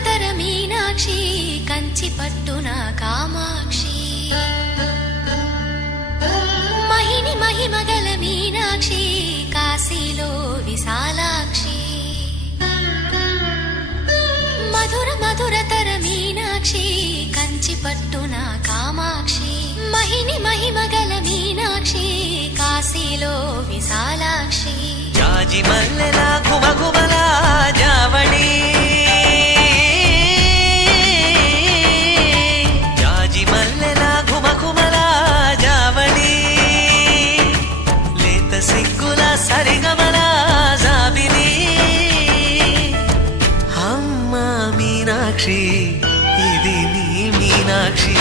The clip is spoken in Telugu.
మధురతర మీనాక్షి కంచి పట్టున కామాక్షి మహిని మహిమగల మీనాక్షి కాశీలో విశాలాక్షి మధుర మధురతర మీనాక్షి కంచి పట్టున కామాక్షి మహిని మహిమగల మీనాక్షి కాశీలో విశాలాక్షి జాజి మల్లెల ఘుమఘుమల జావళి జాజి మల్లెల ఘుమఘుమల జావళి లేత సిగ్గుల సరిగమల జాబిలి అమ్మ మీనాక్షి ఇది నీ మీనాక్షి